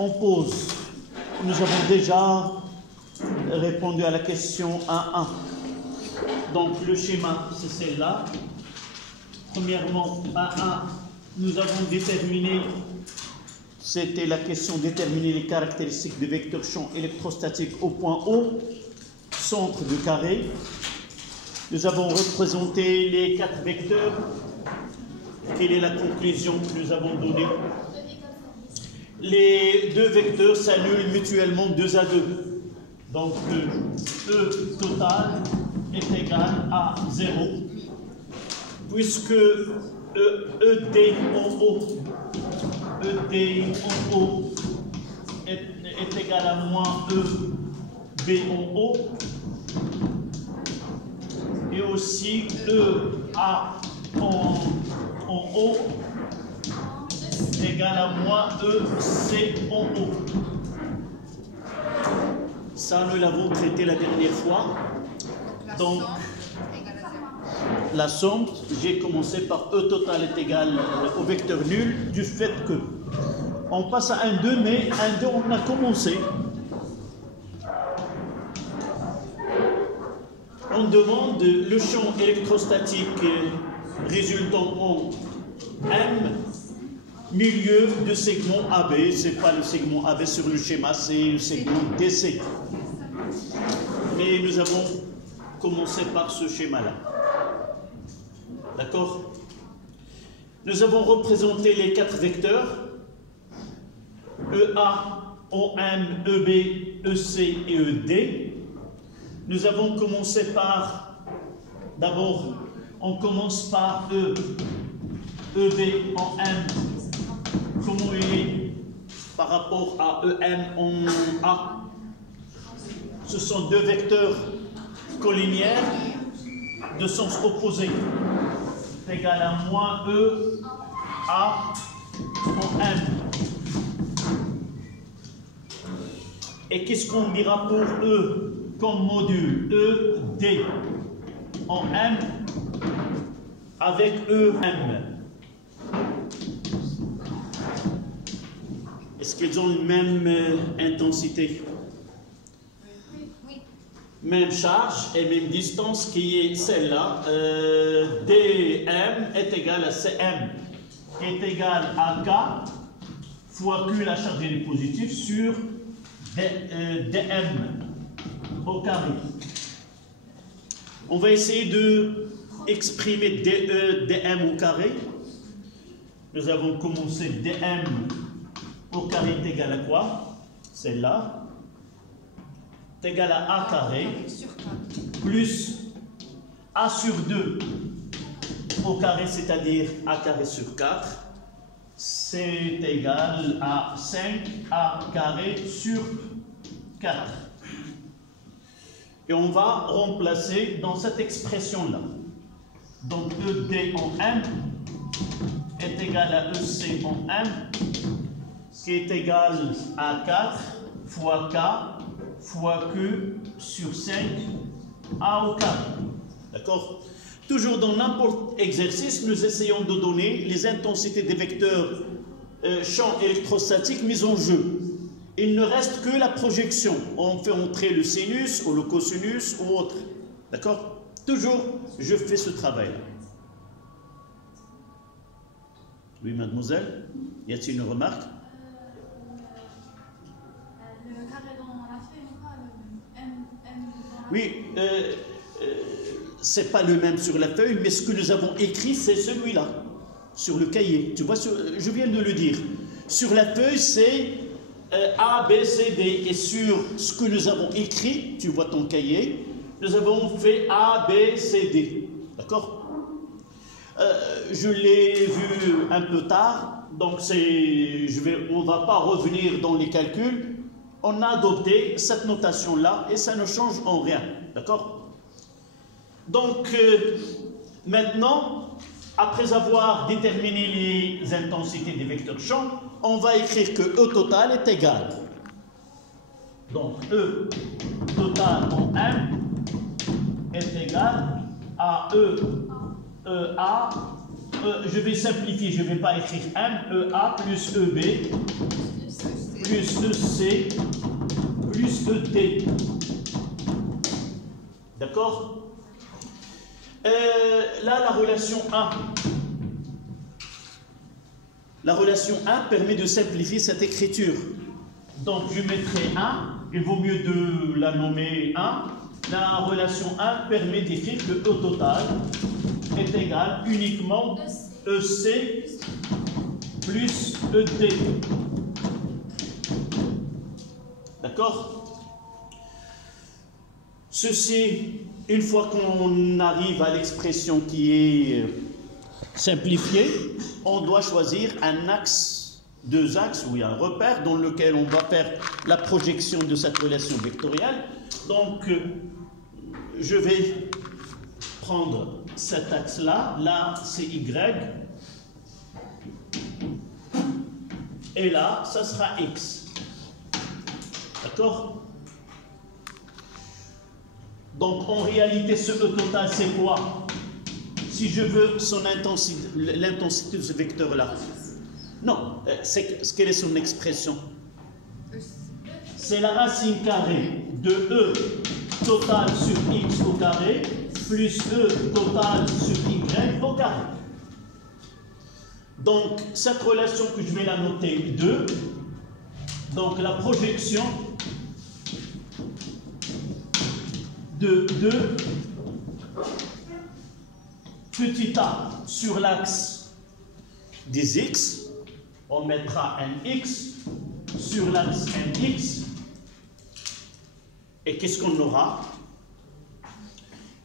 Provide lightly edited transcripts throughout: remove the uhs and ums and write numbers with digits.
on pose. Nous avons déjà répondu à la question 1.1. Donc le schéma, c'est celle-là. Premièrement, 1.1, nous avons déterminé, c'était la question déterminer les caractéristiques de vecteur champ électrostatique au point O, centre du carré. Nous avons représenté les 4 vecteurs. Quelle est la conclusion que nous avons donnée? Les 2 vecteurs s'annulent mutuellement 2 à 2. Donc E total est égal à 0. Puisque ED en haut est égal à moins EB en haut. Et aussi EA en haut égale à moins EC en haut. Ça, nous l'avons traité la dernière fois. Donc, la somme, j'ai commencé par E total est égal au vecteur nul du fait que on passe à 1,2, mais 1,2 on a commencé. On demande le champ électrostatique résultant en M, milieu de segment AB. Ce n'est pas le segment AB sur le schéma, c'est le segment DC. Mais nous avons commencé par ce schéma-là. D'accord? Nous avons représenté les 4 vecteurs. EA, OM, EB, EC et ED. Nous avons commencé par, d'abord, on commence par E, EB en M, comment il est par rapport à EM en A. Ce sont 2 vecteurs collinéaires de sens opposé. C'est égal à moins E, A en M. Et qu'est-ce qu'on dira pour E comme module? E, D en M avec EM. Est-ce qu'ils ont la même intensité? Oui. Même charge et même distance qui est celle-là. DM est égal à CM est égal à K fois Q, la charge est positive, sur DM au carré. On va essayer de exprimer DE, DM au carré. Nous avons commencé DM au carré est égal à quoi? Celle-là. Est égal à A carré plus A sur 2 au carré, c'est-à-dire A carré sur 4. C'est égal à 5A carré sur 4. Et on va remplacer dans cette expression-là. Donc ED en M est égal à EC en M, qui est égal à 4 fois K fois Q sur 5 A au carré. D'accord? Toujours dans n'importe quel exercice, nous essayons de donner les intensités des vecteurs champs électrostatiques mis en jeu. Il ne reste que la projection. On fait entrer le sinus ou le cosinus ou autre. D'accord? Toujours, je fais ce travail. Oui, mademoiselle? Y a-t-il une remarque? Le carré dans la feuille, non pas le M dans la... Oui, c'est pas le même sur la feuille, mais ce que nous avons écrit, c'est celui-là, sur le cahier. Tu vois, je viens de le dire. Sur la feuille, c'est A, B, C, D. Et sur ce que nous avons écrit, tu vois ton cahier, nous avons fait A, B, C, D. D'accord? Je l'ai vu un peu tard, donc on ne va pas revenir dans les calculs. On a adopté cette notation-là et ça ne change en rien. D'accord? Donc, maintenant, après avoir déterminé les intensités des vecteurs champ, on va écrire que E total est égal. Donc, E total en M est égal à EA je vais simplifier, je ne vais pas écrire M, EA plus EB plus EC plus ED. D'accord? Là, la relation A. La relation A permet de simplifier cette écriture. Donc, je mettrai 1, il vaut mieux de la nommer 1. La relation A permet d'écrire que E total est égal uniquement EC plus ED. D'accord? Ceci, une fois qu'on arrive à l'expression qui est simplifiée, on doit choisir un axe, deux axes, ou un repère dans lequel on va faire la projection de cette relation vectorielle. Donc, je vais prendre cet axe-là, là c'est Y, et là, ça sera X. D'accord? Donc, en réalité, ce E total, c'est quoi? Si je veux son intensité, l'intensité de ce vecteur-là. Non, quelle est son expression? C'est la racine carrée de E total sur X au carré plus E total sur Y au carré. Donc, cette relation que je vais la noter 2, donc la projection de 2 petit a sur l'axe des x, on mettra un x sur l'axe nx, et qu'est-ce qu'on aura?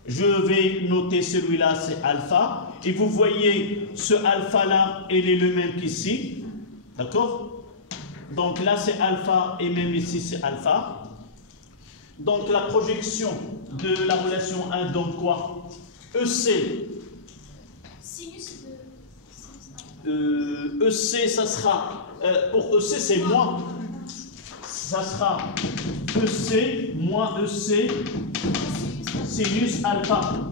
Je vais noter celui-là, c'est alpha, et vous voyez ce alpha-là, il est le même qu'ici, d'accord? Donc là, c'est alpha, et même ici, c'est alpha. Donc la projection de la relation 1 donne quoi? EC. EC, ça sera, pour EC, c'est moins. Ça sera EC moins EC sinus alpha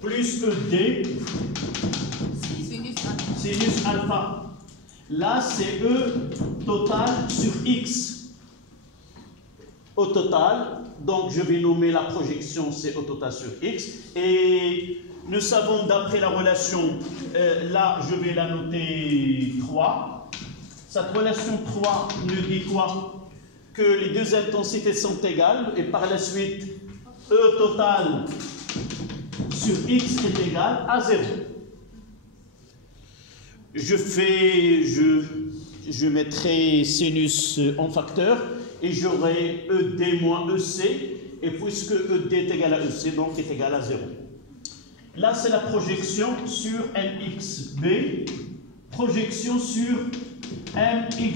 plus ED sinus alpha. Là, c'est E total sur X. Au total, donc je vais nommer la projection, c'est au total sur X. Et nous savons d'après la relation, là je vais la noter 3. Cette relation 3 nous dit quoi? Que les deux intensités sont égales et par la suite, E total sur X est égal à 0. Je mettrai sinus en facteur et j'aurai ED moins EC, et puisque ED est égal à EC, donc est égal à 0. Là, c'est la projection sur MXB, projection sur MY.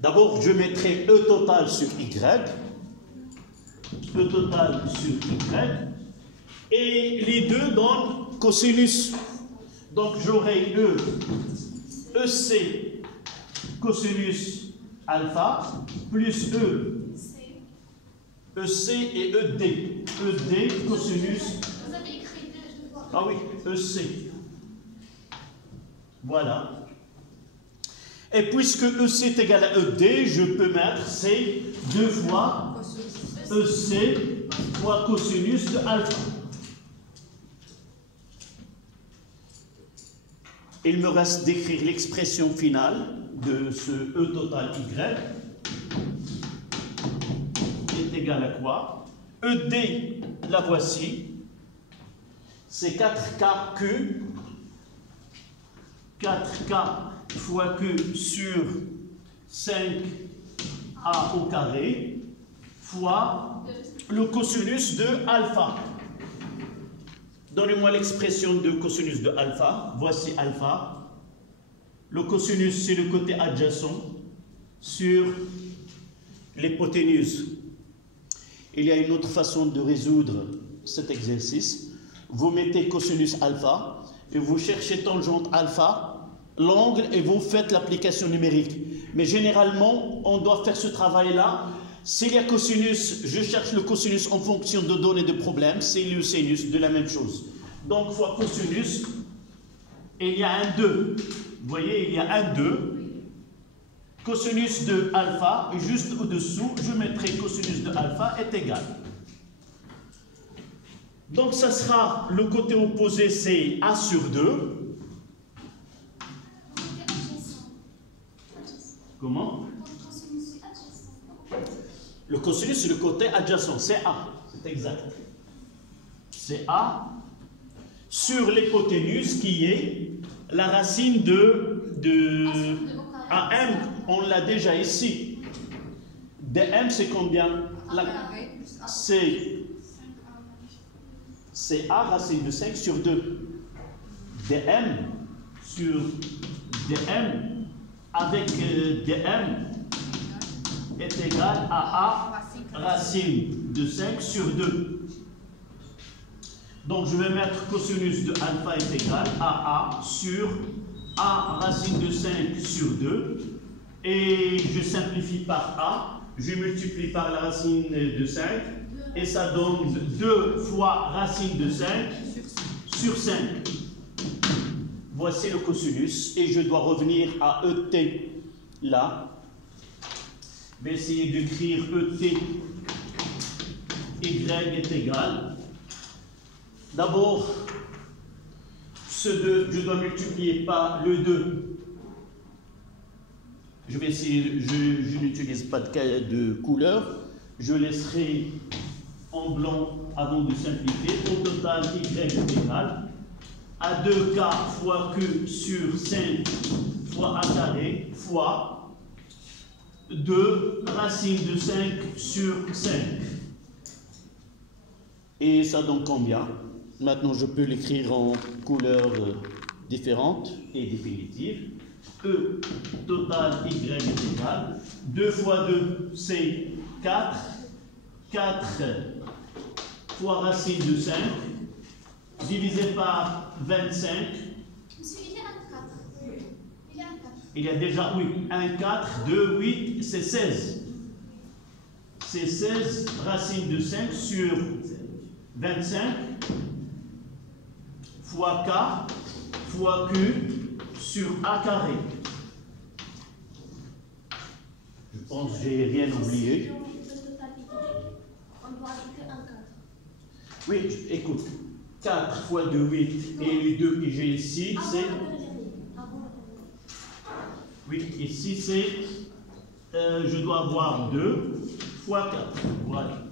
D'abord, je mettrai E total sur Y, E total sur Y, et les deux donnent cosinus. Donc, j'aurai EC cosinus alpha plus EC et ED. ED cosinus. Vous avez écrit deux fois. Ah oui, EC. Voilà. Et puisque EC est égal à ED, je peux mettre C 2 fois EC fois cosinus de alpha. Il me reste d'écrire l'expression finale de ce E total Y qui est égal à quoi? ED, la voici, c'est 4KQ, 4K fois Q sur 5A au carré fois le cosinus de alpha. Donnez-moi l'expression de cosinus de alpha. Voici alpha. Le cosinus, c'est le côté adjacent sur l'hypoténuse. Il y a une autre façon de résoudre cet exercice. Vous mettez cosinus alpha et vous cherchez tangente alpha, l'angle, et vous faites l'application numérique. Mais généralement, on doit faire ce travail-là S'il y a cosinus, je cherche le cosinus en fonction de données de problème, c'est le sinus de la même chose. Donc, fois cosinus, et il y a un 2. Vous voyez, il y a un 2. Cosinus de alpha, et juste au-dessous, je mettrai cosinus de alpha est égal. Donc, ça sera le côté opposé, c'est A sur 2. Comment? Le cosinus, c'est le côté adjacent, c'est A, c'est exact. C'est A sur l'hypoténuse qui est la racine de AM, on l'a déjà ici. DM, c'est combien? C'est A racine de 5 sur 2. DM sur DM avec DM est égal à A racine de 5 sur 2. Donc je vais mettre cosinus de alpha est égal à A sur A racine de 5 sur 2. Et je simplifie par A, je multiplie par la racine de 5 et ça donne 2 fois racine de 5 sur 5. Voici le cosinus et je dois revenir à ET là. Je vais essayer d'écrire ET Y est égal. D'abord, ce 2, je dois multiplier par le 2. Je vais essayer, je n'utilise pas de couleur. Je laisserai en blanc avant de simplifier. Au total, Y est égal à 2K fois Q sur 5 fois A carré fois 2 racine de 5 sur 5. Et ça donne combien? Maintenant, je peux l'écrire en couleurs différentes et définitives. E total Y est égal. 2 fois 2, c'est 4. 4 fois racine de 5, divisé par 25. Monsieur, il y a un 4. Il y a un 4. Il y a déjà, oui, 1, 4, 2, 8, c'est 16. C'est 16 racine de 5 sur 25 fois K fois Q sur A carré. Je pense que j'ai rien oublié. On doit ajouter un 4. Oui, écoute, 4 fois 2, 8, et les 2 que j'ai ici, c'est... Oui, ici c'est... je dois avoir 2 fois 4. Voilà.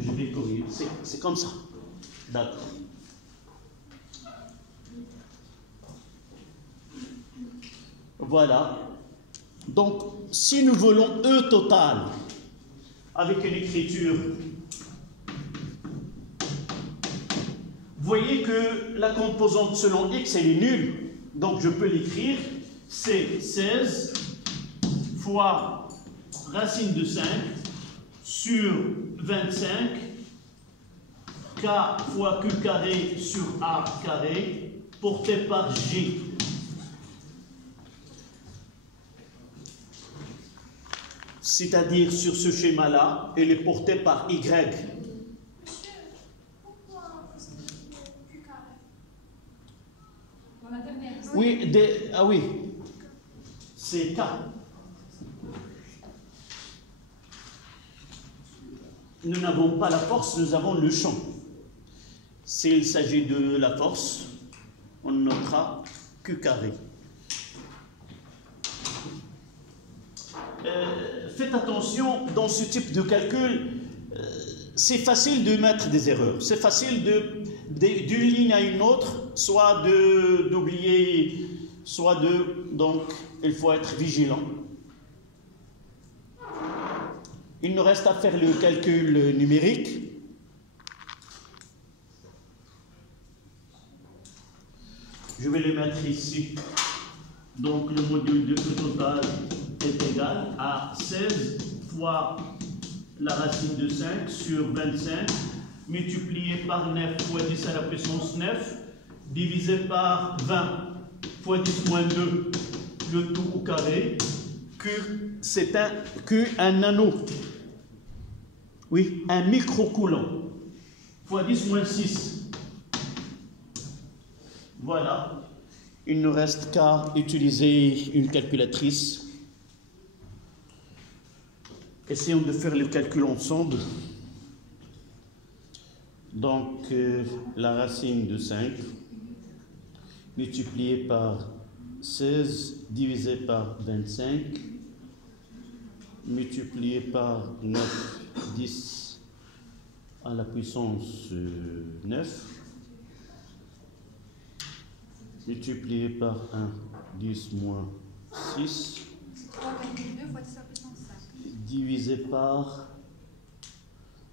Je vais corriger. C'est comme ça. D'accord. Voilà. Donc, si nous voulons E total avec une écriture, vous voyez que la composante selon X, elle est nulle. Donc, je peux l'écrire. C'est 16 fois racine de 5 sur 25 K fois Q carré sur A carré porté par J. C'est-à-dire sur ce schéma-là, elle est portée par Y. Monsieur, pourquoi vous avez Q carré? Dans la dernière. Oui, ah oui, c'est K. Nous n'avons pas la force, nous avons le champ. S'il s'agit de la force, on notera Q carré. Faites attention, dans ce type de calcul, c'est facile de mettre des erreurs. C'est facile d'une ligne à une autre, soit d'oublier, soit de... Donc, il faut être vigilant. Il nous reste à faire le calcul numérique. Je vais le mettre ici. Donc, le module de E total est égal à 16 fois la racine de 5 sur 25 multiplié par 9 fois 10 à la puissance 9 divisé par 20 fois 10 moins 2, le tout au carré, c'est un nano. Oui, un microcoulomb. Fois 10 moins 6. Voilà. Il ne reste qu'à utiliser une calculatrice. Essayons de faire le calcul ensemble. Donc, la racine de 5 multiplié par 16 divisé par 25 multiplié par 9, 10 à la puissance 9 multiplié par 1, 10 moins 6 3,2 fois 10 à la puissance 5. divisé par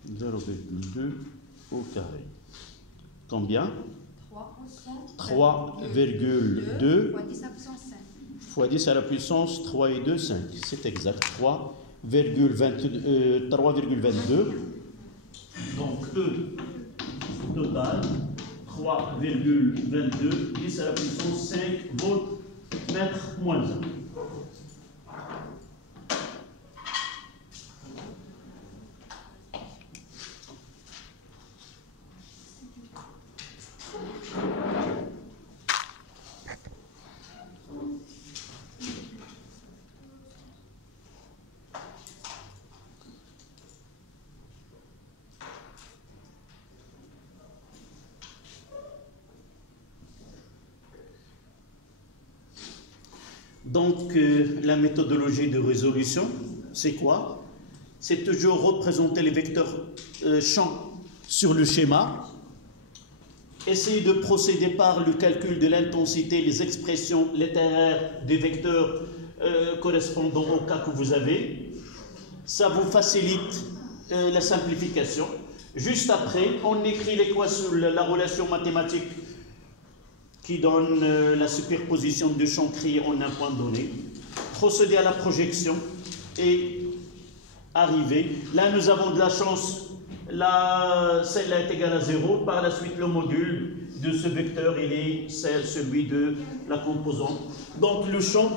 0,2 au carré. Combien? 3,2 fois 10 à la puissance 3 et 2, 5. C'est exact. 3,22. Donc, E total, 3,22, 10 à la puissance 5 volts mètre moins 1. Donc, la méthodologie de résolution, c'est quoi? C'est toujours représenter les vecteurs champs sur le schéma, essayer de procéder par le calcul de l'intensité, les expressions littéraires des vecteurs correspondant au cas que vous avez. Ça vous facilite la simplification. Juste après, on écrit l'équation, la relation mathématique qui donne la superposition de champs créés en un point donné, procéder à la projection et arriver. Là, nous avons de la chance, celle-là est égale à 0. Par la suite, le module de ce vecteur, il est celui de la composante. Donc, le champ,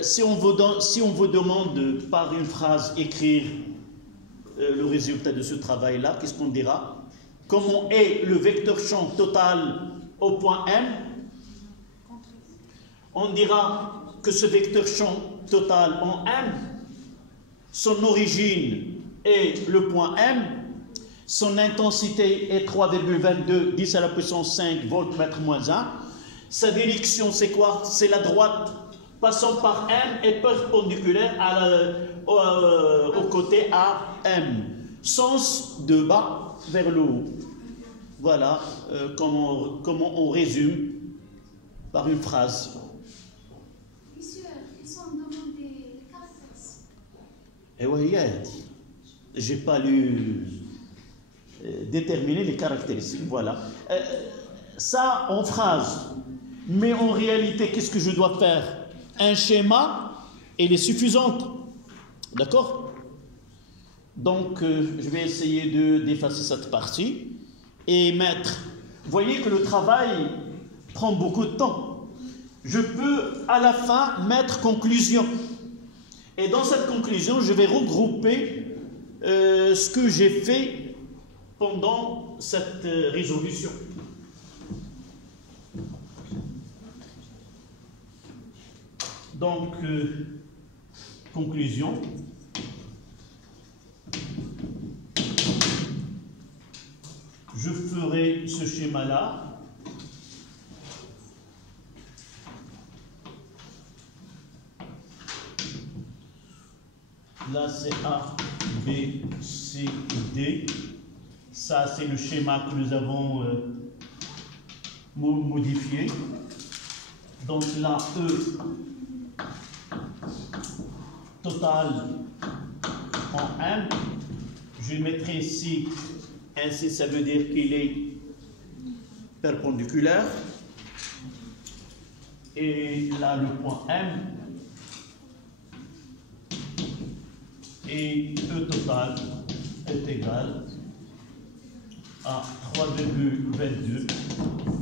si on vous demande par une phrase écrire le résultat de ce travail-là, qu'est-ce qu'on dira? Comment est le vecteur champ total au point M? On dira que ce vecteur champ total en M, son origine est le point M, son intensité est 3,22, 10 à la puissance 5 volts mètre moins 1. Sa direction, c'est quoi? C'est la droite passant par M et perpendiculaire au côté AM. Sens de bas vers le haut. Voilà comment on résume par une phrase. Monsieur, ils sont demandés les caractéristiques. Et oui, j'ai pas lu déterminer les caractéristiques. Voilà. Ça en phrase. Mais en réalité, qu'est-ce que je dois faire? Un schéma, et les suffisantes. D'accord? Donc, je vais essayer d'effacer cette partie et mettre. Vous voyez que le travail prend beaucoup de temps. Je peux à la fin mettre conclusion. Et dans cette conclusion, je vais regrouper ce que j'ai fait pendant cette résolution. Donc, conclusion. Je ferai ce schéma-là. Là, c'est A, B, C, D. Ça, c'est le schéma que nous avons modifié. Donc là, E total en M. Je mettrai ici, ainsi ça veut dire qu'il est perpendiculaire. Et là, le point M. Et E total est égal à 3,22,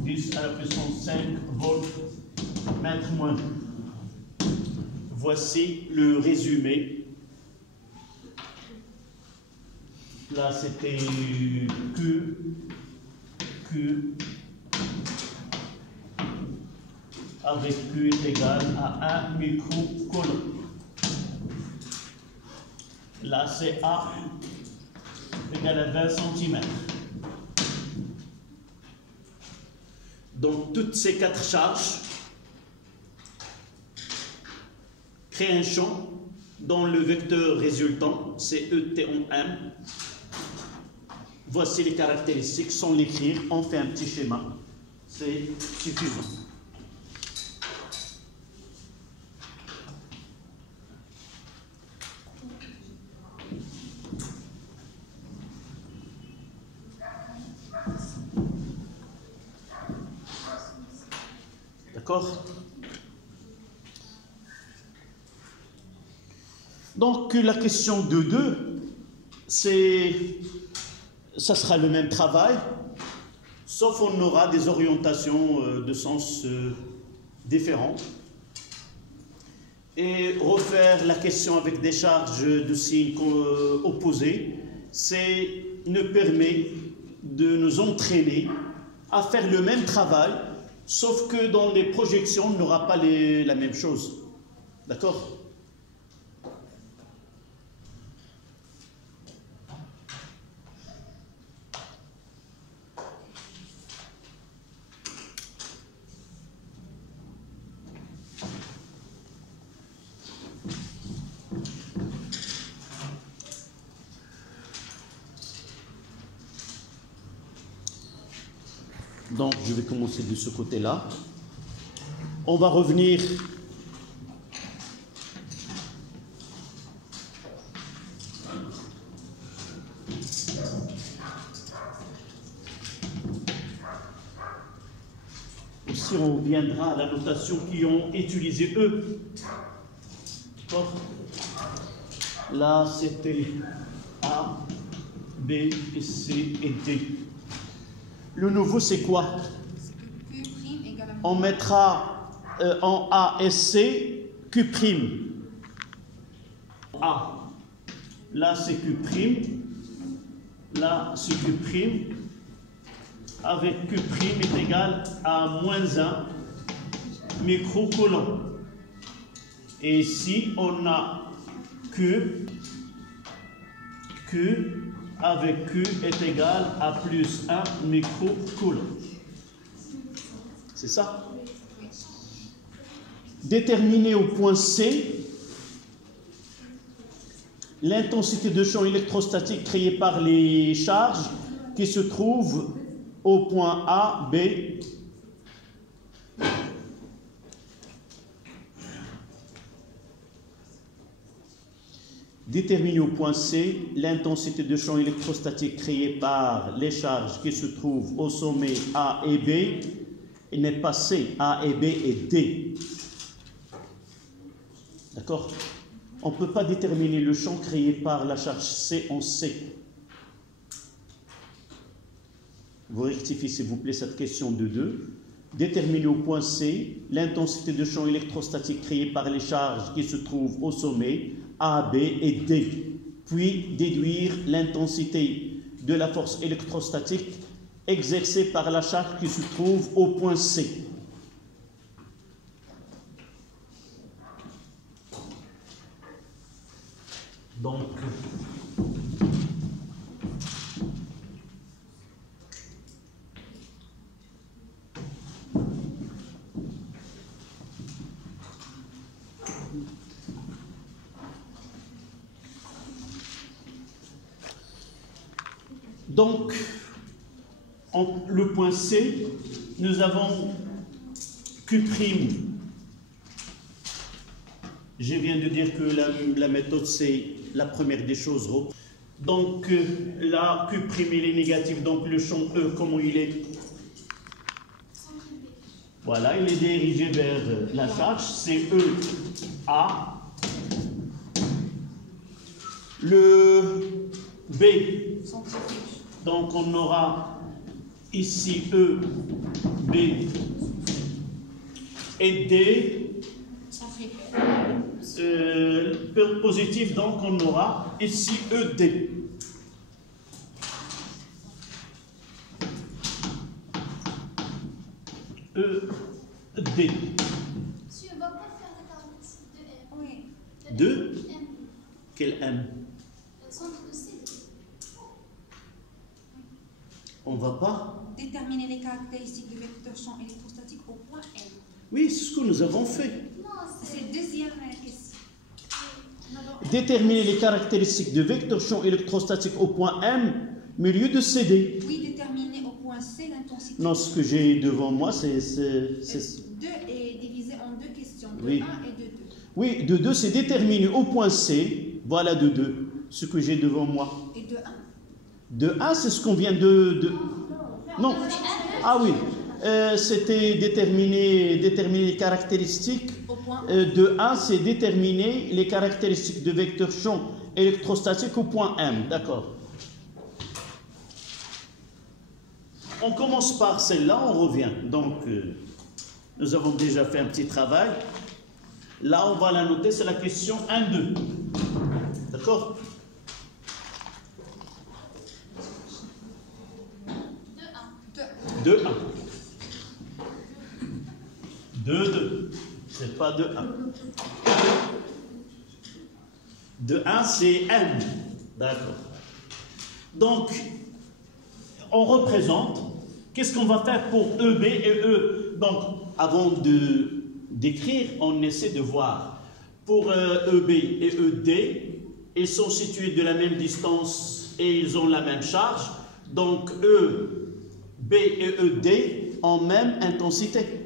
10 à la puissance 5 volts mètre moins. voici le résumé. Là, c'était Q, avec Q est égal à 1 microcoulomb. Là, c'est A égal à 20 cm. Donc, toutes ces 4 charges créent un champ dont le vecteur résultant, c'est ET en M. Voici les caractéristiques, sans l'écrire, on fait un petit schéma. C'est suffisant. D'accord? Donc la question de 2, ça sera le même travail, sauf on aura des orientations de sens différents. Et refaire la question avec des charges de signes opposés, nous permet de nous entraîner à faire le même travail, sauf que dans les projections, on n'aura pas la même chose. D'accord? Donc, je vais commencer de ce côté-là. On va revenir aussi, on reviendra à la notation qu'ils ont utilisée eux. D'accord? Là, c'était A, B, et C et D. Le nouveau, c'est quoi? On mettra en A et C Q'. A. Là, c'est Q'. Là, c'est Q'. Avec Q' est égal à moins 1 microcoulomb. Et ici, on a Q avec Q est égal à plus 1 microcoulomb. C'est ça? Déterminer au point C l'intensité de champ électrostatique créée par les charges qui se trouvent au point A, B. Déterminer au point C l'intensité de champ électrostatique créée par les charges qui se trouvent au sommet A et B. Il n'est pas C, A et B et D. D'accord? On ne peut pas déterminer le champ créé par la charge C en C. Vous rectifiez s'il vous plaît cette question de 2. Déterminer au point C l'intensité de champ électrostatique créée par les charges qui se trouvent au sommet A, B et D. Puis déduire l'intensité de la force électrostatique exercée par la charge qui se trouve au point C. Donc, le point C, nous avons Q'. Je viens de dire que la méthode, c'est la première des choses. Donc, là, Q' il est négatif, donc le champ E, comment il est? Voilà, il est dirigé vers la charge, c'est E, A. Le B, donc on aura ici E, B et D. positif, donc on aura ici ED. ED. Monsieur, on ne va pas faire des caractéristiques de M. Oui. De M. quel M? Centre de C. On va pas? Déterminer les caractéristiques de vecteur champ électrostatique au point M. Oui, c'est ce que nous avons fait. Non, C'est c'est. deuxième question. Déterminer les caractéristiques de vecteur champ électrostatique au point M, milieu de CD. Oui, déterminer au point C l'intensité. Non, ce que j'ai devant moi, c'est... 2 est divisé en deux questions, de Oui. 1 et de 2. Oui, de 2, c'est déterminé au point C. Voilà de 2, ce que j'ai devant moi. Et de 1. De 1, c'est ce qu'on vient de... Non. Ah oui, c'était déterminer les caractéristiques. Au point De 1, c'est déterminer les caractéristiques de vecteur champ électrostatique au point M. D'accord. On commence par celle-là, on revient. Donc, nous avons déjà fait un petit travail. Là, on va la noter, c'est la question 1-2. D'accord? De 1. 2-1. 2-2. C'est pas 2-1. 2-1, c'est M. D'accord. Donc, on représente. Qu'est-ce qu'on va faire pour EB et E? Donc, avant d'écrire, on essaie de voir. Pour EB et ED, ils sont situés de la même distance et ils ont la même charge. Donc, EB et ED ont même intensité.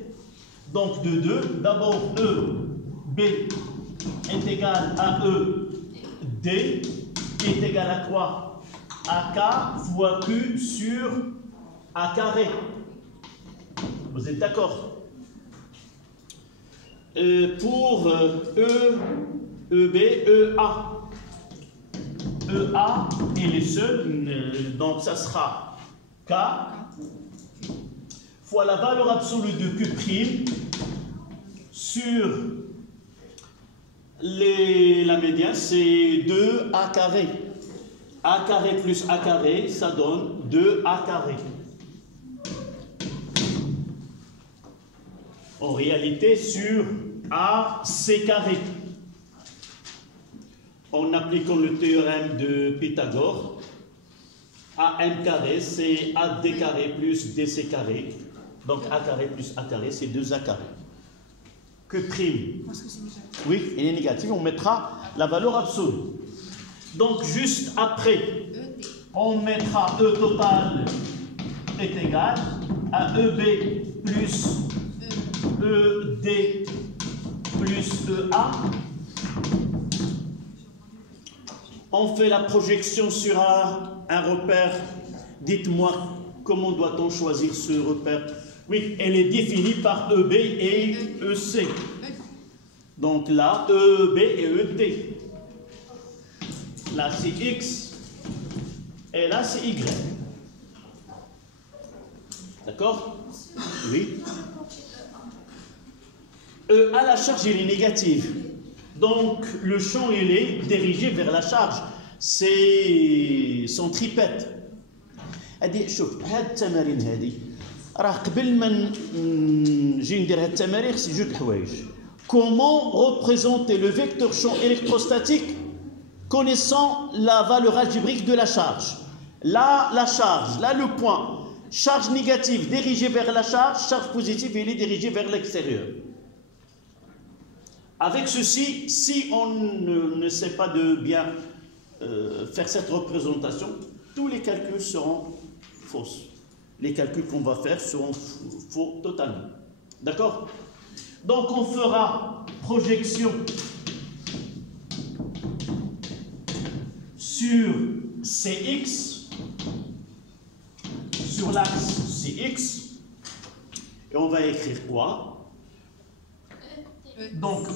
Donc, de 2, d'abord EB est égal à ED, qui est égal à quoi? À K fois Q sur A carré. Vous êtes d'accord? Pour EB, EA. EA, il est seul, donc ça sera K fois la valeur absolue de Q' sur la médiane, c'est 2A carré. A carré plus A carré, ça donne 2A carré. En réalité, sur AC carré. En appliquant le théorème de Pythagore, AM carré, c'est AD carré plus DC carré. Donc A carré plus A carré, c'est 2A carré. Que prime? Parce que c'est négatif. Oui, il est négatif, on mettra la valeur absolue. Donc juste après, ED. on mettra E total est égal à EB plus ED plus EA. On fait la projection sur un repère. Dites-moi, comment doit-on choisir ce repère? Oui, elle est définie par EB et EC. Donc là, EB et ED. Là, c'est X. Et là, c'est Y. D'accord? Oui. EA, la charge, elle est négative. Donc, le champ, il est dirigé vers la charge. C'est centripète. هادي شوف هاد التمارين هادي راه قبل ما نجي ندير هاد التمارين خصني جوج الحوايج. Comment représenter le vecteur champ électrostatique connaissant la valeur algébrique de la charge? Là, la charge, là le point. Charge négative dirigée vers la charge positive elle est dirigée vers l'extérieur. Avec ceci, si on ne sait pas de bien faire cette représentation, tous les calculs seront fausses. Les calculs qu'on va faire seront faux totalement. D'accord? Donc on fera projection sur CX, sur l'axe CX, et on va écrire quoi? Donc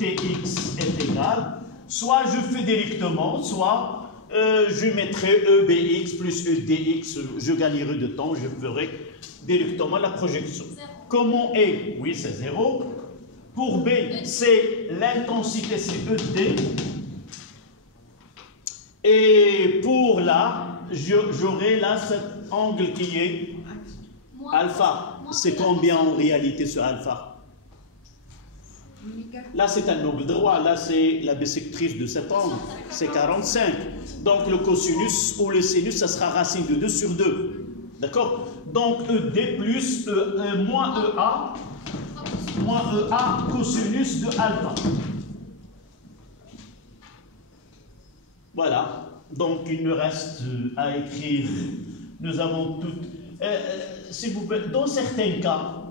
ETX est égal, soit je fais directement, soit je mettrai EBX plus EDX, je gagnerai de temps, je ferai directement la projection. Comment est? Oui, c'est 0. Pour B, c'est l'intensité, c'est ED. Et pour là, j'aurai là cet angle qui est alpha. C'est combien en réalité ce alpha? Là, c'est un angle droit. Là, c'est la bissectrice de cet angle. C'est 45. Donc, le cosinus ou le sinus, ça sera racine de 2 sur 2. D'accord? Donc, ED plus moins EA cosinus de alpha. Voilà. Donc, il nous reste à écrire. Nous avons tout. S'il vous plaît, dans certains cas,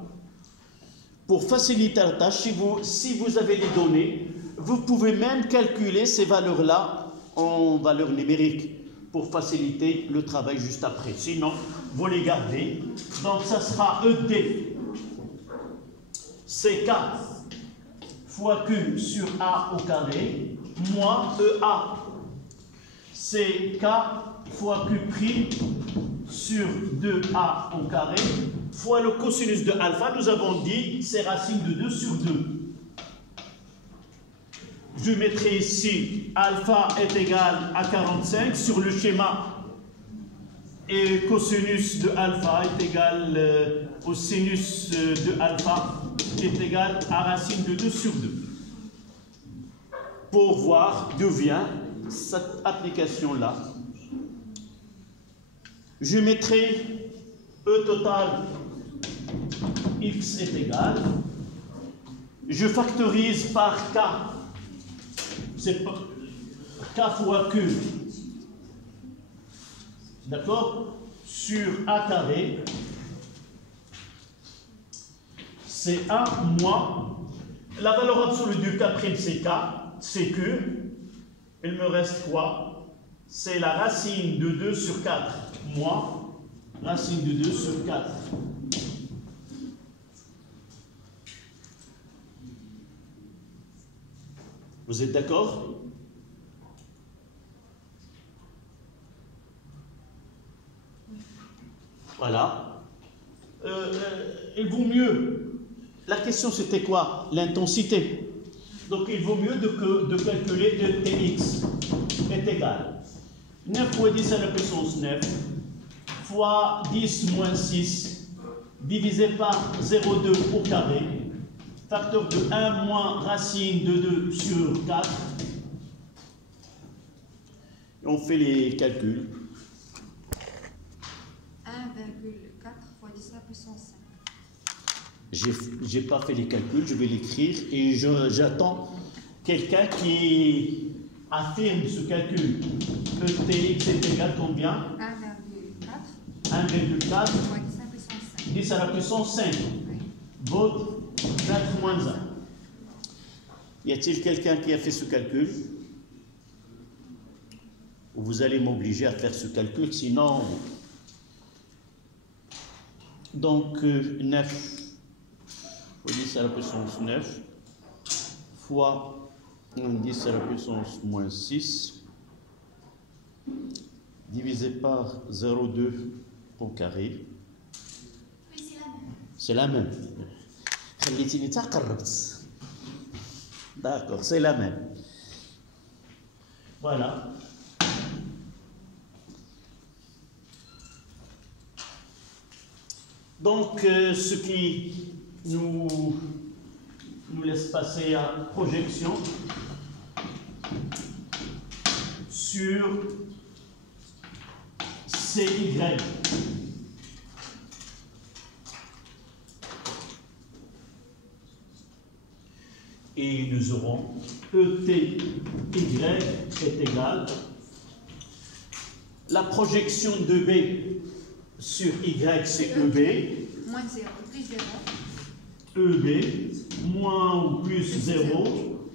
pour faciliter la tâche, si vous avez les données, vous pouvez même calculer ces valeurs-là en valeurs numériques pour faciliter le travail juste après. Sinon, vous les gardez. Donc, ça sera ED, c'est K fois Q sur A au carré, moins EA, c'est K fois Q' sur 2A au carré, fois le cosinus de alpha, nous avons dit, c'est racine de 2 sur 2. Je mettrai ici alpha est égal à 45 sur le schéma et cosinus de alpha est égal au sinus de alpha est égal à racine de 2 sur 2. Pour voir d'où vient cette application-là, je mettrai E total x est égal, je factorise par K, c'est K fois Q, d'accord, sur A carré, c'est A moins, la valeur absolue du K' c'est K, c'est Q, il me reste quoi? C'est la racine de 2 sur 4, moins racine de 2 sur 4. Vous êtes d'accord? Voilà. Il vaut mieux. La question c'était quoi? L'intensité. Donc il vaut mieux de calculer que Tx est égal 9 fois 10 à la puissance 9 fois 10 moins 6 divisé par 0,2 au carré, facteur de 1 moins racine de 2 sur 4. Et on fait les calculs. 1,4 fois 10 à la puissance 5. J'ai pas fait les calculs, je vais l'écrire et j'attends quelqu'un qui affirme ce calcul. ETX est égal combien? 1,4 fois 10 à la puissance 5. 10 à la puissance 5. Oui. Vote 4 moins 1. Y a-t-il quelqu'un qui a fait ce calcul? Vous allez m'obliger à faire ce calcul, sinon... Donc, 9 fois 10 à la puissance 9 fois 10 à la puissance moins 6 divisé par 0,2 au carré. Oui, c'est la même. C'est la même. D'accord, c'est la même. Voilà. Donc, ce qui nous laisse passer à projection sur CY. Et nous aurons ETY est égal. La projection de B sur Y, c'est EB. Moins 0, plus 0. EB, moins ou plus 0.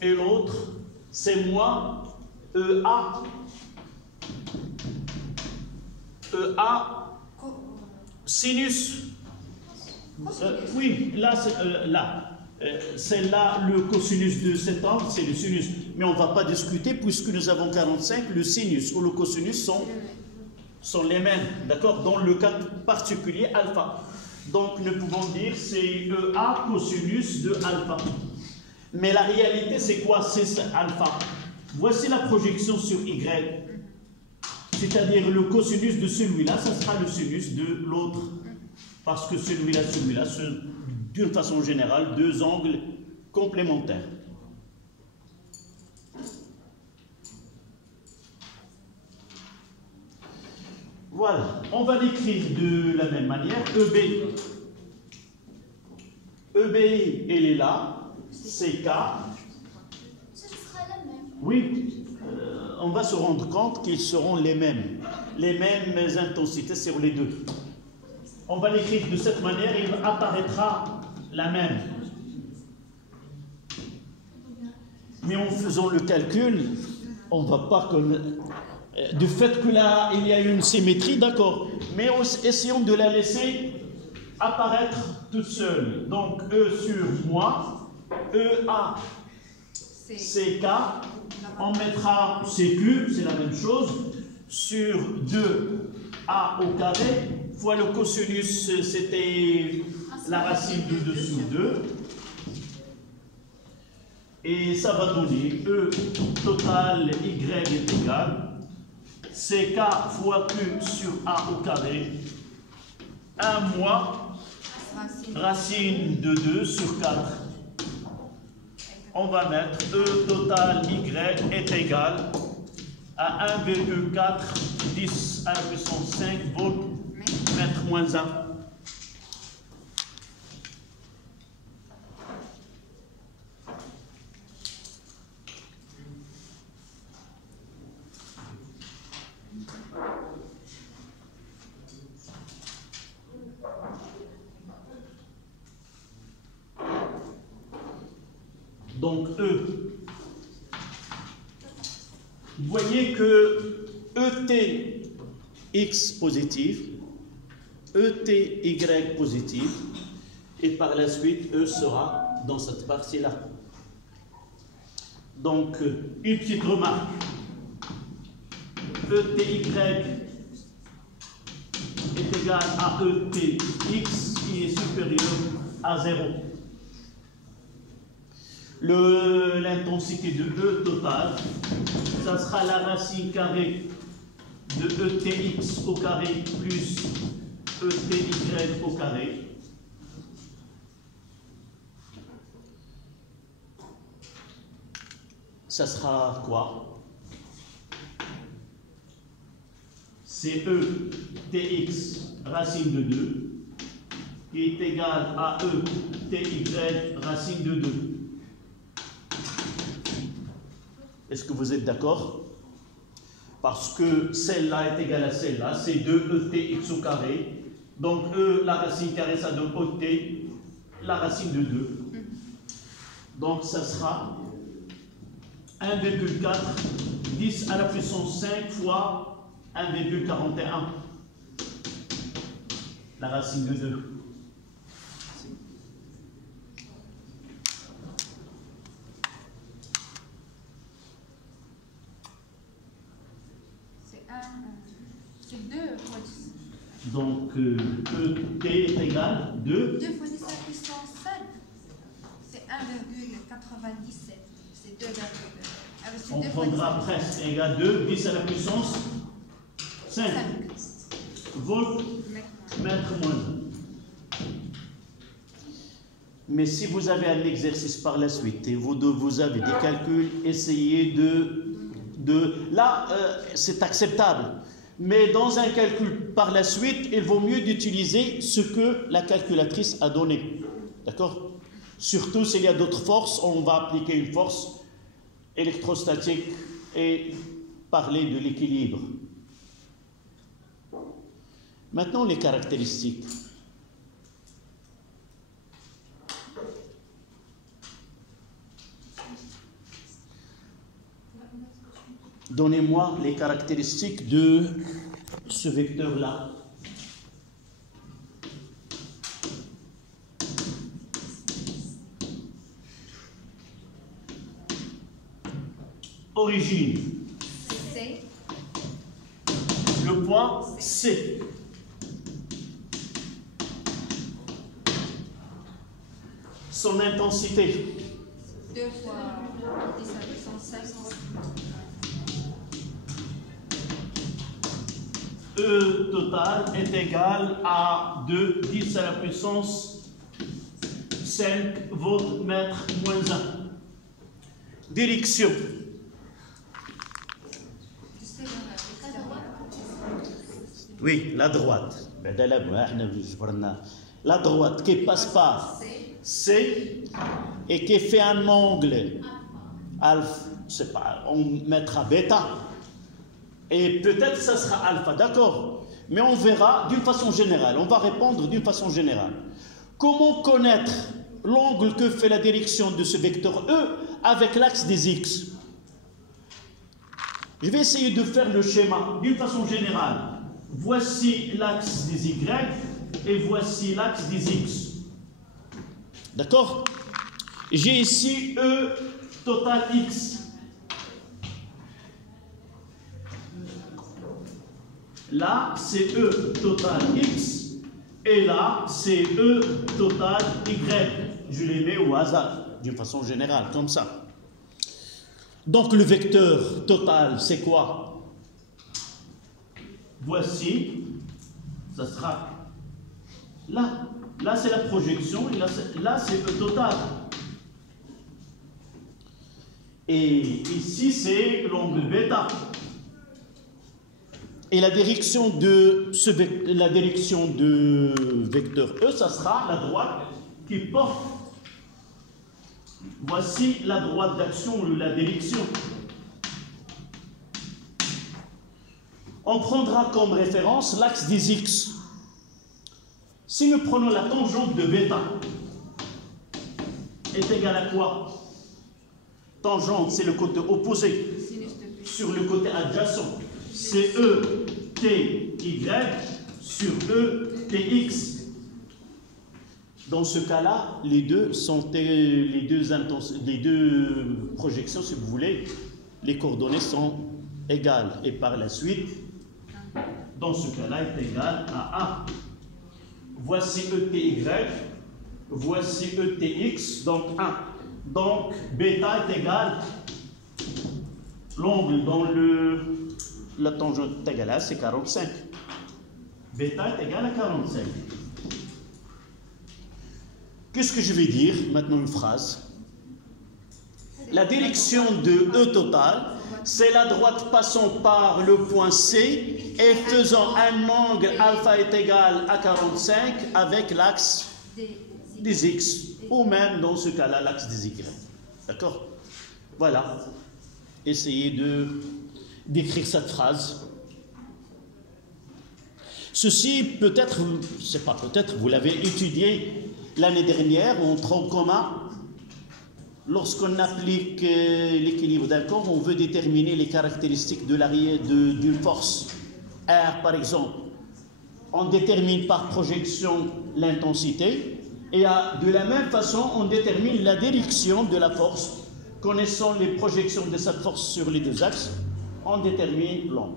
Et l'autre, c'est moins EA. EA, sinus. Oui, là, c'est là le cosinus de cet angle, c'est le sinus. Mais on ne va pas discuter puisque nous avons 45, le sinus ou le cosinus sont les mêmes, d'accord? Dans le cas particulier, alpha. Donc nous pouvons dire c'est EA cosinus de alpha. Mais la réalité c'est quoi? C'est alpha. Voici la projection sur Y. C'est-à-dire le cosinus de celui-là, ça sera le sinus de l'autre. Parce que celui-là, c'est d'une façon générale deux angles complémentaires. Voilà, on va l'écrire de la même manière. EB. EB, elle est là. CK. Ce sera la même. Oui, on va se rendre compte qu'ils seront les mêmes intensités sur les deux. On va l'écrire de cette manière, il apparaîtra la même. Mais en faisant le calcul, on ne va pas connaître. Du fait que là, il y a une symétrie, d'accord, mais essayons de la laisser apparaître toute seule. Donc, E sur moi, EA, CK, on mettra CQ, c'est la même chose, sur 2A au carré, fois le cosinus, c'était la racine de 2 sur 2. Et ça va donner E total Y est égal CK fois Q sur A au carré, 1 moins racine de 2 sur 4. On va mettre E total Y est égal à 1,4 10 à la puissance 5 volts mètre moins 1. Donc E, vous voyez que ETX positif, ETY positif, et par la suite E sera dans cette partie-là. Donc une petite remarque, ETY est égal à ETX qui est supérieur à 0. L'intensité de E totale, ça sera la racine carrée de ETX au carré plus ETY au carré. Ça sera quoi? C'est ETX racine de 2 qui est égal à ETY racine de 2. Est-ce que vous êtes d'accord? Parce que celle-là est égale à celle-là, c'est 2ETX au carré. Donc E, la racine carrée, ça donne OT, la racine de 2. Donc ça sera 1,4 10 à la puissance 5 fois 1,41. La racine de 2. C'est 2 fois 10. Donc, ET est égal 2. 2 fois 10 à la puissance 5. C'est 1,97. C'est 2,2. On prendra presque égal 2, 10 à la puissance 5. Volts mètre moins. Mais si vous avez un exercice par la suite et vous avez des calculs, essayez là, c'est acceptable. Mais dans un calcul par la suite, il vaut mieux d'utiliser ce que la calculatrice a donné. D'accord? Surtout s'il y a d'autres forces, on va appliquer une force électrostatique et parler de l'équilibre. Maintenant, les caractéristiques. Donnez-moi les caractéristiques de ce vecteur-là. Origine. C. Le point C. son intensité. 2 fois 10 à la puissance 5. E total est égal à 2 10 à la puissance 5 voltmètre moins 1. Direction. Oui, la droite. La droite qui passe par C et qui fait un angle alpha, c'est pas, on mettra bêta. Et peut-être ça sera alpha, d'accord. Mais on verra d'une façon générale. On va répondre d'une façon générale. Comment connaître l'angle que fait la direction de ce vecteur E avec l'axe des X? Je vais essayer de faire le schéma d'une façon générale. Voici l'axe des Y et voici l'axe des X. D'accord? J'ai ici E total X. Là, c'est E total X. Et là, c'est E total Y. Je les mets au hasard, d'une façon générale, comme ça. Donc, le vecteur total, c'est quoi? Voici, ça sera là. Là, c'est la projection, et là, c'est E total. Et ici, c'est l'angle bêta. Et la direction de vecteur E, ça sera la droite qui porte. Voici la droite d'action ou la direction. On prendra comme référence l'axe des X. Si nous prenons la tangente de bêta, est égale à quoi? Tangente, c'est le côté opposé. Sur le côté adjacent, c'est E T Y sur E T X. Dans ce cas-là, les deux projections, si vous voulez, les coordonnées sont égales. Et par la suite, dans ce cas-là, est égal à A. Voici ETY, voici ETX, donc 1. Donc, bêta est égal, l'angle dans la tangente est égale à, c'est 45. Bêta est égal à 45. Qu'est-ce que je vais dire? Maintenant une phrase. La direction de E total, c'est la droite passant par le point C et faisant un angle alpha est égal à 45 avec l'axe des X, ou même dans ce cas-là l'axe des Y. D'accord? Voilà. Essayez d'écrire cette phrase. Ceci peut-être, c'est pas peut-être, vous l'avez étudié l'année dernière en tronc commun. Lorsqu'on applique l'équilibre d'un corps, on veut déterminer les caractéristiques de d'une force. R, par exemple, on détermine par projection l'intensité, et de la même façon, on détermine la direction de la force. Connaissant les projections de cette force sur les deux axes, on détermine l'angle.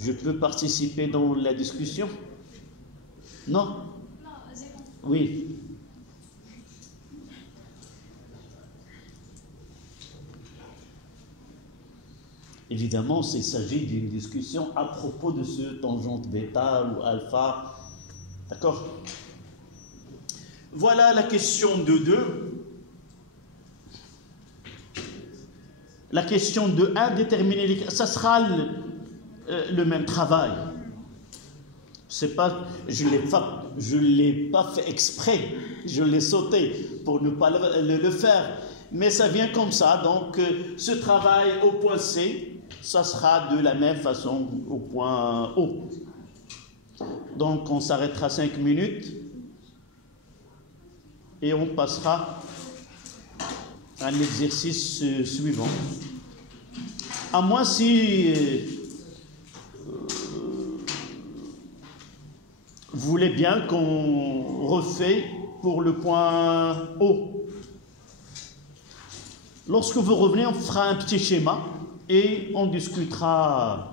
Je peux participer dans la discussion? Non? Non, j'ai compris. Oui. Évidemment, il s'agit d'une discussion à propos de ce tangente bêta ou alpha. D'accord? Voilà la question de 2. La question de 1, déterminer ça sera le même travail. C'est pas, je ne l'ai pas fait exprès, je l'ai sauté pour ne pas le faire. Mais ça vient comme ça, donc ce travail au point C, ça sera de la même façon au point O. Donc on s'arrêtera 5 minutes et on passera à l'exercice suivant. À moins si vous voulez bien qu'on refait pour le point O. Lorsque vous revenez, on fera un petit schéma et on discutera